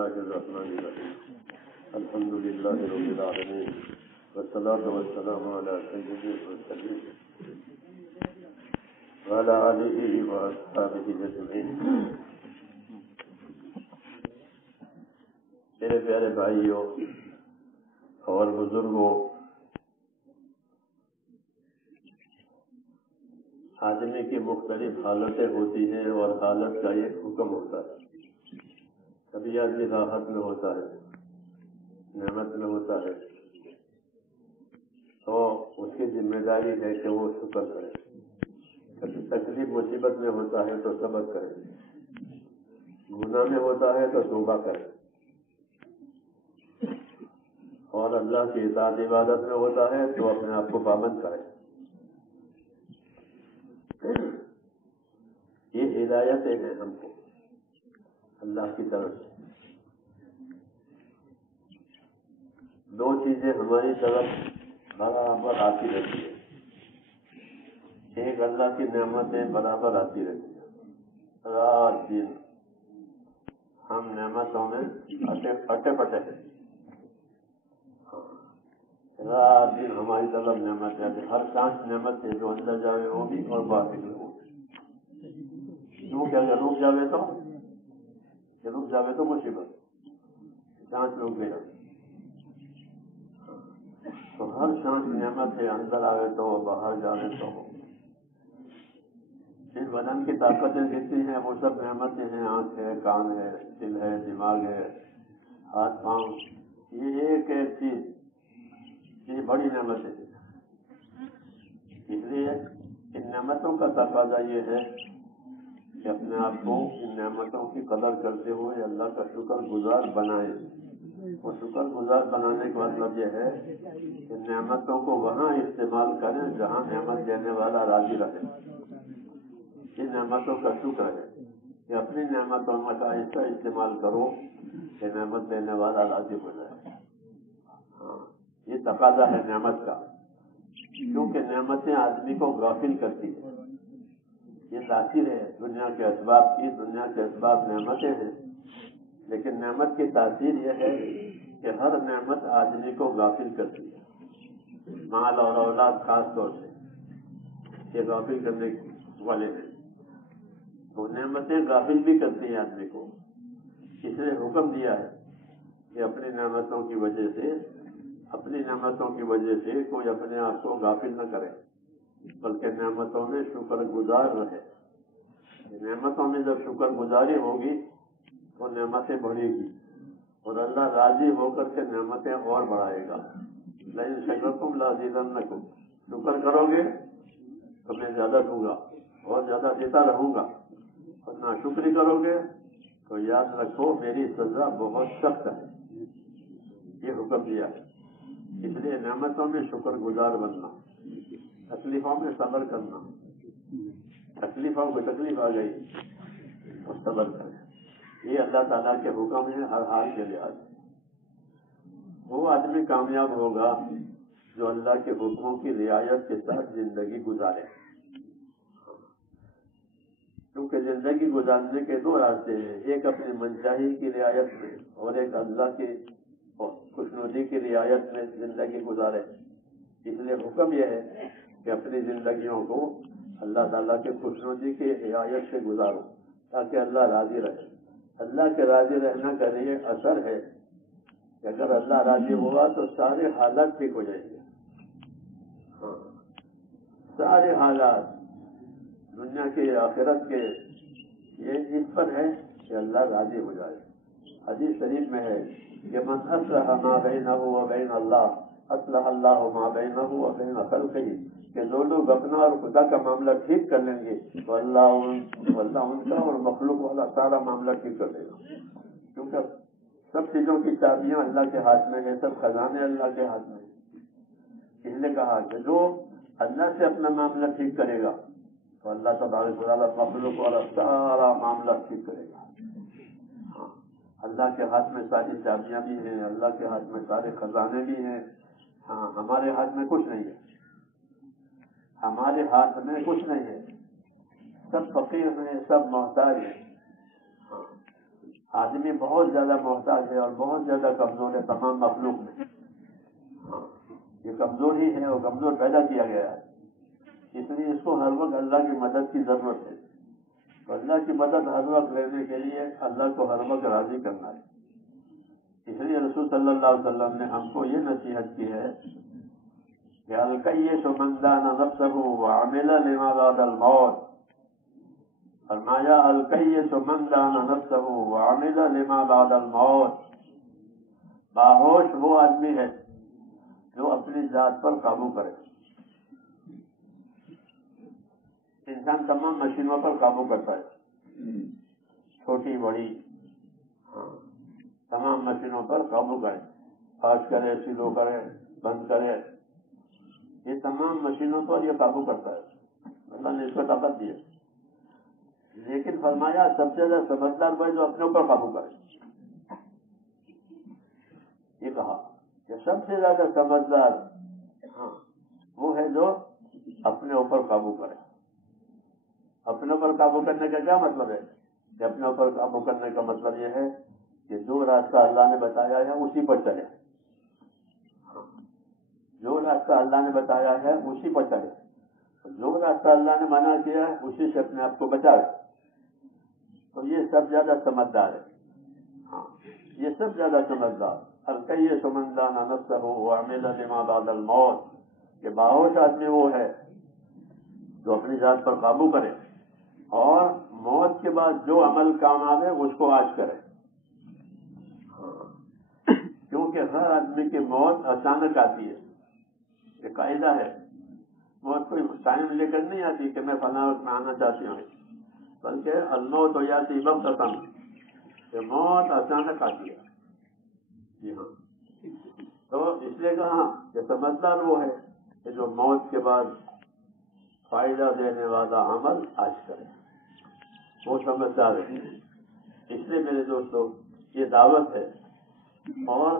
الله الرحمن الرحيم الحمد لله رب العالمين والصلاة والسلام على سيد المرسلين وعلى آله وأصحابه أجمعين. میرے پیارے بھائیوں اور بزرگوں، آدمی کی مختلف حالتیں ہوتی ہیں اور حالت کا ایک حکم ہوتا ہے. کبھی آدمی راحت میں ہوتا ہے، نعمت میں ہوتا ہے، تو اس کی ذمہ داری ہے کہ وہ شکر کرے. کبھی تکلیف مصیبت میں ہوتا ہے تو صبر کرے، گناہ میں ہوتا ہے تو توبہ کرے، اور اللہ کی اطاعت عبادت میں ہوتا ہے تو اپنے آپ کو پابند کرے. یہ ہدایتیں ہیں ہم کو اللہ کی طرف سے. دو چیزیں ہماری طرف برابر آتی رہتی ہے. ایک اللہ کی نعمتیں برابر آتی رہتی ہیں. رات دن ہم نعمتوں میں پٹے پٹے ہیں. رات دن ہماری طرف نعمت ہے. ہر سانس نعمت ہے، جو اندر جاوے وہ بھی اور باہر نکلے وہ بھی. کیوں کہ اگر رک جاوے تو مصیبت، سانس رک گیا تو ہر سانس نعمت ہے. اندر آئے تو باہر جاوے تو. اس بدن کی طاقتیں جتنی ہیں وہ سب نعمتیں ہیں. آنکھ ہے، کان ہے، دل ہے، دماغ ہے، ہاتھ پاؤں. یہ ایک ایک چیز یہ بڑی نعمت ہے. اس لیے ان نعمتوں کا تقاضا یہ ہے کہ اپنے آپ کو ان نعمتوں کی قدر کرتے ہوئے اللہ کا شکر گزار بنائیں. اور شکر گزار بنانے کا مطلب یہ ہے کہ نعمتوں کو وہاں استعمال کریں جہاں نعمت دینے والا راضی رہے. ان نعمتوں کا شکر ہے کہ اپنی نعمتوں کا ایسا استعمال کرو کہ نعمت دینے والا راضی ہو جائے. یہ تقاضا ہے نعمت کا، کیونکہ نعمتیں آدمی کو غافل کرتی ہیں. یہ تاثیر ہے دنیا کے اسباب کی. دنیا کے اسباب نعمتیں ہیں، لیکن نعمت کی تاثیر یہ ہے کہ ہر نعمت آدمی کو غافل کرتی ہے. مال اور اولاد خاص طور سے یہ غافل کرنے والے ہیں. تو نعمتیں غافل بھی کرتی ہیں آدمی کو. اس نے حکم دیا ہے کہ اپنی نعمتوں کی وجہ سے کوئی اپنے آپ کو غافل نہ کرے، بلکہ نعمتوں میں شکر گزار رہے. نعمتوں میں جب شکر گزاری ہوگی تو نعمتیں بڑھے گی اور اللہ راضی ہو کر کے نعمتیں اور بڑھائے گا. لئن شکرتم لازیدنکم، شکر کرو گے تو میں زیادہ دوں گا اور زیادہ دیتا رہوں گا. اور ناشکری کرو گے تو یاد رکھو میری سزا بہت سخت ہے. یہ حکم دیا ہے. اس لیے نعمتوں میں شکر گزار بننا، تکلیفوں میں صبر کرنا. تکلیف آ گئی تو صبر کریں. یہ اللہ تعالیٰ کے حکم ہے ہر حال کے لحاظ سے. وہ آدمی کامیاب ہوگا جو اللہ کے حکموں کی رعایت کے ساتھ زندگی گزارے. کیونکہ زندگی گزارنے کے دو راستے ہیں، ایک اپنی منشاہی کی رعایت میں اور ایک اللہ کی خوشنودی کی رعایت میں زندگی گزارے. اس لیے حکم یہ ہے کہ اپنی زندگیوں کو اللہ تعالیٰ کے خوشنودی کی رعایت سے گزارو تاکہ اللہ راضی رہے. اللہ کے راضی رہنا کا یہ اثر ہے کہ اگر اللہ راضی ہوا تو سارے حالات ٹھیک ہو جائیں گے. سارے حالات دنیا کے آخرت کے یہ اس پر ہے کہ اللہ راضی ہو جائے. حدیث شریف میں ہے کہ من اصلح ما بینہ وبین اللہ اصلح اللہ ما بینہ وبین خلقہ، کہ جو لوگ اپنا اور خدا کا معاملہ ٹھیک کر لیں گے تو اللہ ان کا اور مخلوق والا سارا معاملہ ٹھیک کر دے گا. کیونکہ سب چیزوں کی چابیاں اللہ کے ہاتھ میں ہیں، سب خزانے اللہ کے ہاتھ میں ہیں. اس نے کہا کہ جو اللہ سے اپنا معاملہ ٹھیک کرے گا تو اللہ تبارک و تعالیٰ مخلوق والا سارا معاملہ ٹھیک کرے گا. اللہ کے ہاتھ میں ساری چابیاں بھی ہیں، اللہ کے ہاتھ میں سارے خزانے بھی ہیں. ہمارے ہاتھ میں کچھ نہیں ہے. ہمارے ہاتھ میں کچھ نہیں ہے. سب فقیر ہیں، سب محتاج ہیں. آدمی بہت زیادہ محتاج ہے اور بہت زیادہ کمزور ہے تمام مخلوق میں. یہ کمزور ہی ہے اور کمزور پیدا کیا گیا ہے. اس لیے اس کو ہر وقت اللہ کی مدد کی ضرورت ہے. تو اللہ کی مدد ہر وقت لینے کے لیے اللہ کو ہر وقت راضی کرنا ہے. اس لیے رسول صلی اللہ علیہ وسلم نے ہم کو یہ نصیحت کی ہے کہ الکیس من دان نفسہ وعمل لما بعد الموت. فرمایا الکیس من دان نفسہ وعمل لما بعد الموت. باہوش وہ آدمی ہے جو اپنی ذات پر قابو کرے. انسان تمام مشینوں پر قابو کرتا ہے، چھوٹی بڑی تمام مشینوں پر قابو کرے. فاش کرے، سلو کرے، بند کرے، یہ تمام مشینوں پر یہ قابو کرتا ہے. اللہ نے اس کو طاقت دی ہے. لیکن فرمایا سب سے زیادہ سمجھدار وہ جو اپنے اوپر قابو کرے. یہ کہا کہ سب سے زیادہ سمجھدار وہ ہے جو اپنے اوپر قابو کرے. اپنے اوپر قابو کرنے کا کیا مطلب ہے؟ کہ اپنے اوپر قابو کرنے کا مطلب یہ ہے کہ جو راستہ اللہ نے بتایا ہے اسی پر چلے. جو راستہ اللہ نے بتایا ہے اسی پر چلے. جو راستہ اللہ نے منع کیا ہے اسی سے اپنے آپ کو بچائے. تو یہ سب زیادہ سمجھدار ہے. یہ سب زیادہ سمجھدار. الکیس من دان نفسہ وعمل لما بعد الموت. کہ باہوش آدمی وہ ہے جو اپنی ذات پر قابو کرے اور موت کے بعد جو عمل کام آئے اس کو آج کرے. کیونکہ ہر آدمی کی موت اچانک آتی ہے. یہ قاعدہ ہے. موت کوئی ٹائم لے کر نہیں آتی کہ میں فلاں وقت میں آنا چاہتی ہوں، بلکہ الموت یاتی بغتۃ، کہ موت اچانک آتی ہے. جی ہاں. تو اس لیے کہا کہ سمجھدار وہ ہے کہ جو موت کے بعد فائدہ دینے والا عمل آج کرے. وہ سمجھدار ہے. اس لیے میرے دوستو یہ دعوت ہے اور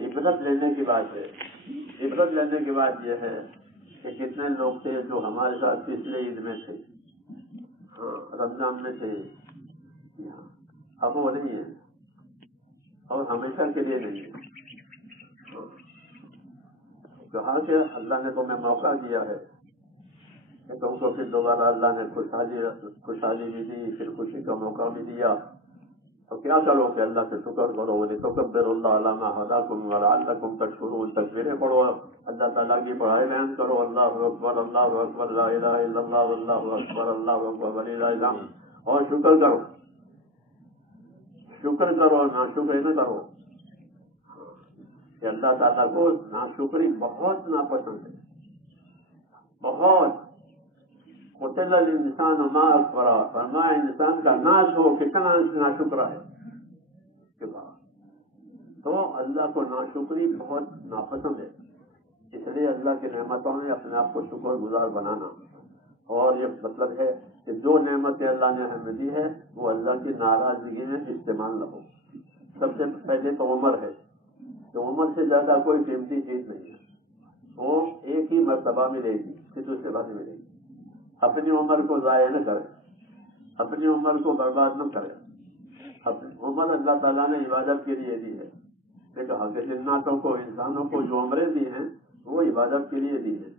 عبرت لینے کی بات ہے. عبرت لینے کی بات یہ ہے کہ کتنے لوگ تھے جو ہمارے ساتھ پچھلے عید میں تھے، رمضان میں تھے، اب وہ نہیں ہے اور ہمیشہ کے لیے نہیں ہے. کہا کہ اللہ نے تمہیں موقع دیا ہے کہ تم کو پھر دوبارہ اللہ نے خوشحالی بھی دی، پھر خوشی کا موقع بھی دیا. تو کیا کرو کہ اللہ سے شکر کرو. وَلِتُكَبِّرُوا اللَّهَ عَلَىٰ مَا هَدَاكُمْ وَلَعَلَّكُمْ تَشْكُرُونَ. تکبیریں پڑھو، اللہ تعالیٰ کی بڑائی بیان کرو. اللہ اکبر، اللہ اکبر، لا الہ الا اللہ، اللہ اکبر، اللہ اکبر وَلِلَّهِ الْحَمْدُ. اور شکر کرو. شکر کرو، ناشکری نہ کرو. کہ اللہ تعالیٰ کو ناشکری بہت ناپسند ہے. بہت. قتل الانسان ما اکفرہ. فرمایا انسان کا ناش ہو کتنا ناشکرا ہے. تو اللہ کو ناشکری بہت ناپسند ہے. اس لیے اللہ کی نعمتوں میں اپنے آپ کو شکر گزار بنانا. اور یہ مطلب ہے کہ جو نعمتیں اللہ نے ہمیں دی ہے وہ اللہ کی ناراضگی میں استعمال نہ ہو. سب سے پہلے تو عمر ہے کہ عمر سے زیادہ کوئی قیمتی چیز نہیں ہے. وہ ایک ہی مرتبہ ملے گی، پھر دوسرے بعد ملے گی. اپنی عمر کو ضائع نہ کرے، اپنی عمر کو برباد نہ کرے. اپنی عمر اللہ تعالیٰ نے عبادت کے لیے دی ہے. دیکھو کہ جناتوں کو، انسانوں کو جو عمریں دی ہیں وہ عبادت کے لیے دی ہیں.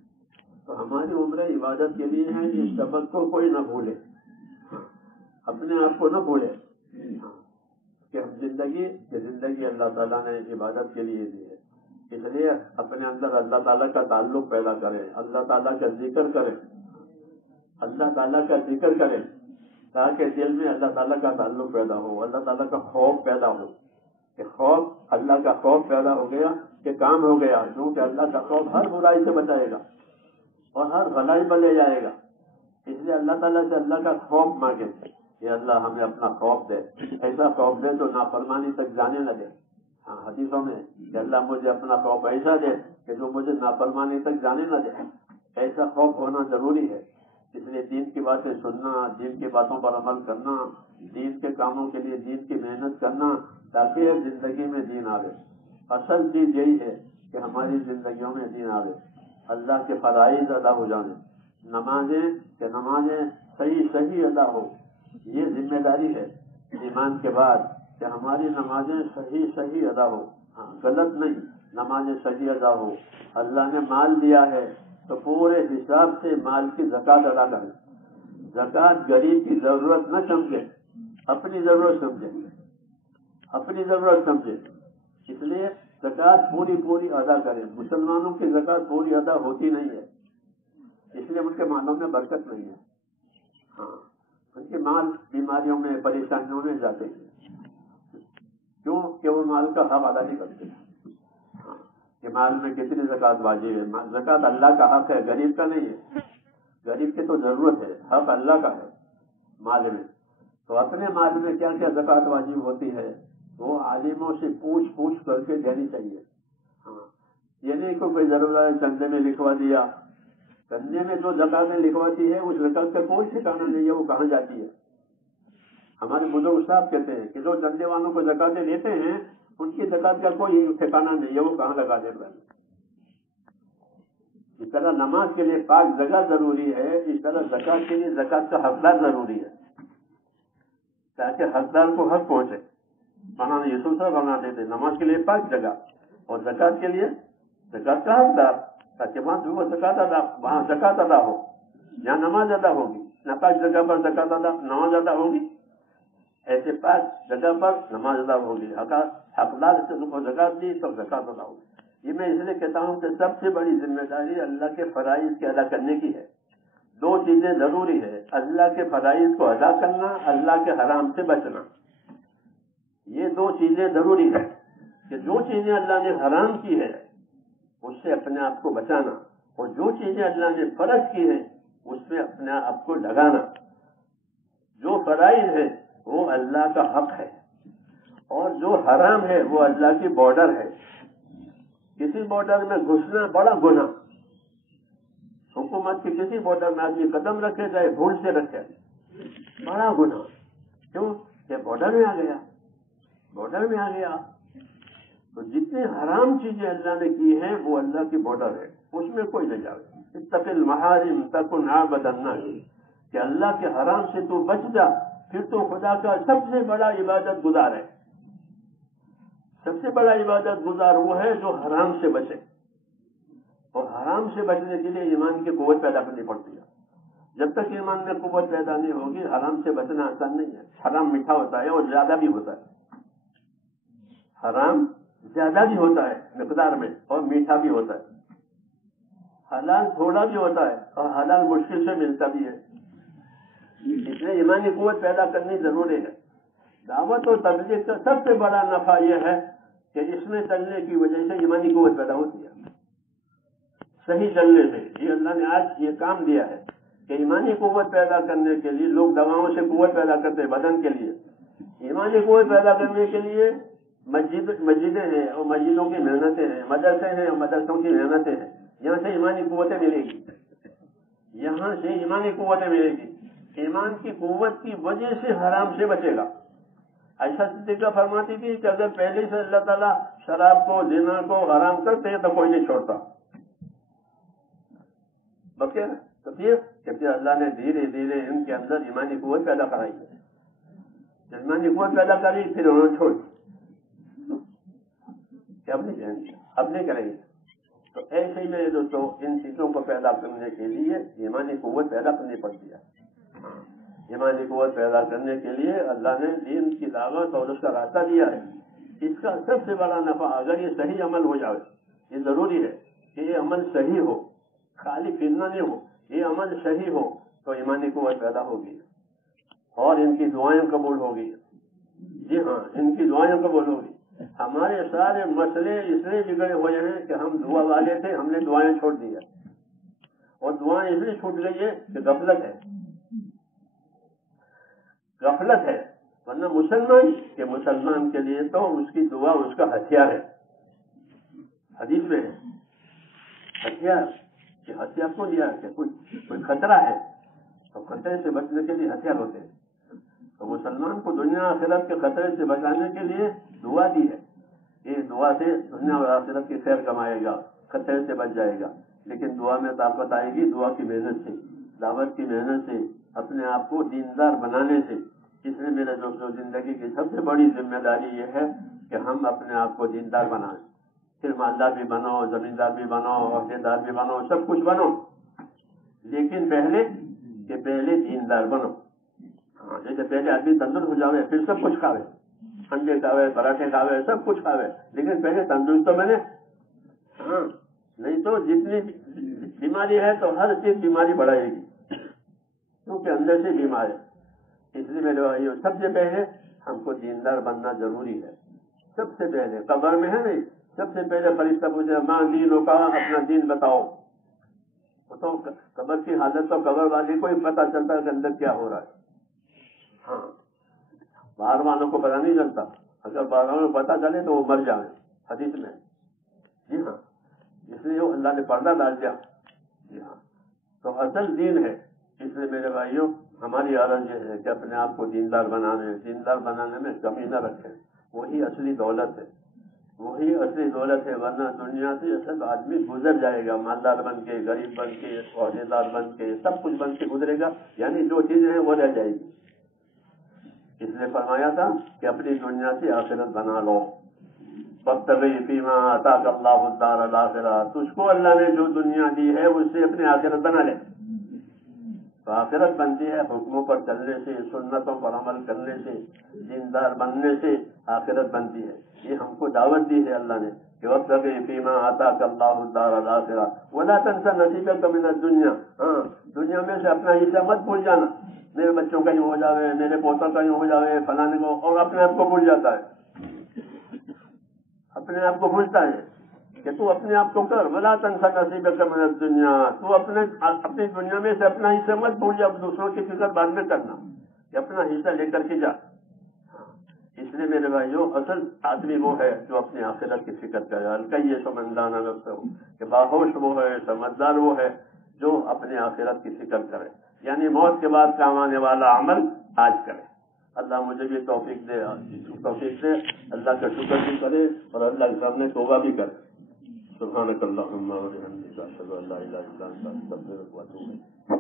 تو ہماری عمریں عبادت کے لیے ہیں. اس سبق کو کوئی نہ بھولے، اپنے آپ کو نہ بھولے کہ ہم زندگی اللہ تعالیٰ نے عبادت کے لیے دی ہے. اس لیے اپنے اندر اللہ تعالیٰ کا تعلق پیدا کریں، اللہ تعالیٰ کا ذکر کریں، اللہ تعالیٰ کا ذکر کریں تاکہ دل میں اللہ تعالیٰ کا تعلق پیدا ہو، اللہ تعالیٰ کا خوف پیدا ہو. کہ خوف، اللہ کا خوف پیدا ہو گیا کہ کام ہو گیا. کیونکہ اللہ کا خوف ہر برائی سے بچائے گا اور ہر بھلائی پر لے جائے گا. اس لیے اللہ تعالیٰ سے اللہ کا خوف مانگے کہ اللہ ہمیں اپنا خوف دے. ایسا خوف دے تو نافرمانی تک جانے نہ دے. حدیثوں میں کہ اللہ مجھے اپنا خوف ایسا دے کہ جو مجھے نافرمانی تک جانے نہ دے. ایسا خوف ہونا ضروری ہے. اس لیے دین کی باتیں سننا، دین کی باتوں پر عمل کرنا، دین کے کاموں کے لیے دین کی محنت کرنا تاکہ زندگی میں دین آوے. اصل چیز یہی ہے کہ ہماری زندگیوں میں دین آوے، اللہ کے فرائض ادا ہو جانے. نمازیں صحیح ادا ہو، یہ ذمہ داری ہے. ایمان کے بعد کہ ہماری نمازیں صحیح ادا ہو، غلط نہیں، نمازیں صحیح ادا ہو. اللہ نے مال دیا ہے تو پورے حساب سے مال کی زکوٰۃ ادا کریں. زکوٰۃ غریب کی ضرورت نہ سمجھے، اپنی ضرورت سمجھے، اپنی ضرورت سمجھے. اس لیے زکوٰۃ پوری ادا کریں. مسلمانوں کی زکوٰۃ پوری ادا ہوتی نہیں ہے، اس لیے ان کے مالوں میں برکت نہیں ہے. ہاں، ان کے مال بیماریوں میں، پریشانیوں میں جاتے ہیں. کیوں کہ وہ مال کا حق ادا نہیں کرتے. ہاں، کہ مال میں کتنی زکوٰۃ واجب ہے. زکوٰۃ اللہ کا حق ہے، غریب کا نہیں ہے. غریب کی تو ضرورت ہے، حق اللہ کا ہے مال میں. تو اپنے مال میں کیا کیا زکوٰۃ واجب ہوتی ہے وہ عالموں سے پوچھ کر کے دینی چاہیے. ہاں، یہ نہیں کہ کوئی ضرورت ہے چندے میں لکھوا دیا. چندے میں جو زکوٰۃیں لکھواتی ہے اس زکوٰۃ کا کوئی ٹھکانا نہیں ہے، وہ کہاں جاتی ہے. ہمارے بزرگ صاحب کہتے ہیں کہ جو چندے والوں کو زکوٰۃیں دیتے ہیں ان کی زکوٰۃ کا کوئی ٹھکانا نہیں ہے، وہ کہاں لگا دیتے ہیں. اس طرح نماز کے لیے پاک جگہ ضروری ہے، اس طرح زکوٰۃ کے لیے زکوٰۃ کا حقدار ضروری ہے تاکہ حقدار کو حق پہنچے. مولانا یوسف صاحب بناتے تھے نماز کے لیے پاک جگہ اور زکوٰۃ کے لیے زکوٰۃ کا حقدار، تاکہ وہاں زکوٰۃ ادا ہو. جہاں نماز ادا ہوگی ناپاک جگہ پر زکوٰۃ ادا نماز ادا ہوگی، ایسے پاک جگہ پر نماز ادا ہوگی. حقدار کو زکوٰۃ دی تو زکوٰۃ ادا ہوگی. یہ میں اس لیے کہتا ہوں کہ سب سے بڑی ذمہ داری اللہ کے فرائض کے ادا کرنے کی ہے. دو چیزیں ضروری ہے، اللہ کے فرائض کو ادا کرنا، اللہ کے حرام سے بچنا. یہ دو چیزیں ضروری ہے کہ جو چیزیں اللہ نے حرام کی ہے اس سے اپنے آپ کو بچانا، اور جو چیزیں اللہ نے فرض کی ہیں اس میں اپنے آپ کو لگانا. جو فرائض ہے وہ اللہ کا حق ہے اور جو حرام ہے وہ اللہ کی بارڈر ہے. کسی بارڈر میں گھسنا بڑا گناہ. حکومت کی کسی بارڈر میں آدمی قدم رکھے چاہے بھول سے رکھے بڑا گناہ. کیوں کہ بارڈر میں آ گیا. تو جتنی حرام چیزیں اللہ نے کی ہیں وہ اللہ کی بارڈر ہے، اس میں کوئی نہ جائے. اتق المحارم تکن عبد الناس، کہ اللہ کے حرام سے تو بچ جا، پھر تو خدا کا سب سے بڑا عبادت گزار ہے. سب سے بڑا عبادت گزار وہ ہے جو حرام سے بچے. اور حرام سے بچنے کے لیے ایمان کی قوت پیدا کرنی پڑتی ہے. جب تک ایمان میں قوت پیدا نہیں ہوگی حرام سے بچنا آسان نہیں ہے. حرام میٹھا ہوتا ہے اور زیادہ بھی ہوتا ہے. حرام زیادہ بھی ہوتا ہے مقدار میں اور میٹھا بھی ہوتا ہے. حلال تھوڑا بھی ہوتا ہے اور حلال مشکل سے ملتا بھی ہے. اس لیے ایمانی قوت پیدا کرنی ضروری ہے. دعوت اور تبلیغ کا سب سے بڑا نفع یہ ہے کہ اس میں چلنے کی وجہ سے ایمانی قوت پیدا ہوتی ہے. صحیح چلنے سے یہ اللہ نے آج یہ کام دیا ہے کہ ایمانی قوت پیدا کرنے کے لیے لوگ دواؤں سے قوت پیدا کرتے ہیں بدن کے لیے. ایمانی قوت پیدا کرنے کے لیے مسجدیں ہیں اور مسجدوں کی محنتیں ہیں، مدرسے ہیں اور مدرسوں کی محنتیں ہیں. یہاں سے ایمانی قوتیں ملے گی، یہاں سے ایمانی قوتیں ملے گی. ایمان کی قوت کی وجہ سے حرام سے بچے گا. ایسا صدیقہ فرماتی تھی کہ اگر پہلے سے اللہ تعالیٰ شراب کو زنا کو حرام کرتے تو کوئی نہیں چھوڑتا. بلکہ تو پھر اللہ نے دھیرے دھیرے ان کے اندر ایمانی قوت پیدا کرائی. ایمانی قوت پیدا کری پھر انہوں نے چھوڑ کہ اب نہیں کریں گے. تو ایسے ہی میرے دوستوں ان چیزوں کو پیدا کرنے کے لیے ایمانی قوت پیدا کرنی پڑتی ہے. ایمانی قوت پیدا کرنے کے لیے اللہ نے دین کی دعوت اور اس کا راستہ دیا ہے. اس کا سب سے بڑا نفع اگر یہ صحیح عمل ہو جائے، یہ ضروری ہے کہ یہ عمل صحیح ہو، خالی پھرنا نہیں ہو. یہ عمل صحیح ہو تو ایمانی قوت پیدا ہوگی اور ان کی دعائیں قبول ہوگی. جی ہاں، ان کی دعائیں قبول ہوگی. ہمارے سارے مسئلے اس لیے بگڑے ہوئے ہیں کہ ہم دعا والے تھے، ہم نے دعائیں چھوڑ دی ہیں. اور دعائیں اس لیے چھوٹ گئی ہے کہ غفلت ہے. ورنہ مسلمان کے لیے تو اس کی دعا اس کا ہتھیار ہے. حدیث میں ہے ہتھیار، کہ ہتھیار کو دیا کہ کوئی خطرہ ہے تو خطرے سے بچنے کے لیے ہتھیار ہوتے ہیں. تو مسلمان کو دنیا آخرت کے خطرے سے بچانے کے لیے دعا دی ہے. یہ دعا سے دنیا اور آخرت کی خیر کمائے گا، خطرے سے بچ جائے گا. لیکن دعا میں طاقت آئے گی دعا کی محنت سے، دعوت کی محنت سے، اپنے آپ کو دیندار بنانے سے. اس لیے میرے دوستوں جو زندگی کی سب سے بڑی ذمہ داری یہ ہے کہ ہم اپنے آپ کو دیندار بنائیں. پھر مالدار بھی بنو, زمیندار بھی بنو, عہدے دار بھی بنو, سب کچھ بنو, لیکن پہلے دیندار بنو. ہاں, جیسے پہلے آدمی تندرست ہو جاوے پھر سب کچھ کھاوے, انڈے کھاوے, پراٹھے کھاوے, سب کچھ کھاوے, لیکن پہلے تندرست تو بنے. ہاں, نہیں تو جتنی بیماری ہے تو ہر چیز بیماری بڑھائے گی, کیونکہ اندر سے بیمار ہے. اس لیے میرے بھائیو, سب سے پہلے ہم کو دیندار بننا ضروری ہے. سب سے پہلے قبر میں ہے نہیں, سب سے پہلے فرشتہ پوچھے ماں دینوں کا, اپنا دین بتاؤ. تو قبر کی حالت تو قبر والے کو ہی پتا چلتا ہے کہ اندر کیا ہو رہا ہے. ہاں, باہر والوں کو پتا نہیں چلتا. اگر باہر والوں کو پتا چلے تو وہ مر جائیں حدیث میں. جی ہاں, اس لیے اللہ نے پردہ ڈال دیا. جی ہاں, تو اصل دین ہے. اس لیے میرے بھائیوں, ہماری عرض یہ ہے کہ اپنے آپ کو دیندار بنانے میں کمی نہ رکھیں. وہی اصلی دولت ہے, وہی اصلی دولت ہے. ورنہ دنیا سے سب آدمی گزر جائے گا, مالدار بن کے, غریب بن کے, عہدے دار بن کے, سب کچھ بن کے گزرے گا. یعنی جو چیزیں ہیں وہ رہ جائے گی. اس لیے فرمایا تھا کہ اپنی دنیا سے آخرت بنا لو. وابتغ فیما آتاک اللہ الدار الآخرہ, تجھ کو اللہ نے جو دنیا دی ہے اس سے اپنی آخرت بنا لے. تو آخرت بنتی ہے حکموں پر چلنے سے, سنتوں پر عمل کرنے سے, دیندار بننے سے آخرت بنتی ہے. یہ ہم کو دعوت دی ہے اللہ نے کہ وابتغ فیما آتاک اللہ الدار الآخرہ ولا تنس نصیبک من الدنیا. ہاں, دنیا میں سے اپنا حصہ مت بھول جانا. میرے بچوں کا یوں ہو جاوے, میرے پوتوں کا یوں ہو جاوے, فلانے کو, اور اپنے آپ کو بھول جاتا ہے. اپنے آپ کو بھولتا ہے کہ تو اپنے آپ کو کر. ولا تنس نصیبک من الدنیا, تو اپنی دنیا میں سے اپنا حصہ مت بھول جا. دوسروں کی فکر بعد میں کرنا, کہ اپنا حصہ لے کر کے جا. اس لیے میرے بھائیو, اصل آدمی وہ ہے جو اپنی آخرت کی فکر کرے. الکیس من دان نفسہ, کہ باہوش وہ ہے, سمجھدار وہ ہے جو اپنے آخرت کی فکر کرے. یعنی موت کے بعد کام آنے والا عمل آج کرے. اللہ مجھے بھی توفیق دے, اللہ کا شکر بھی کرے اور اللہ کے سامنے توبہ بھی کرے. سبحانک اللہم و بحمدک, اشہد ان لا الہ الا انت, استغفرک و اتوب الیک.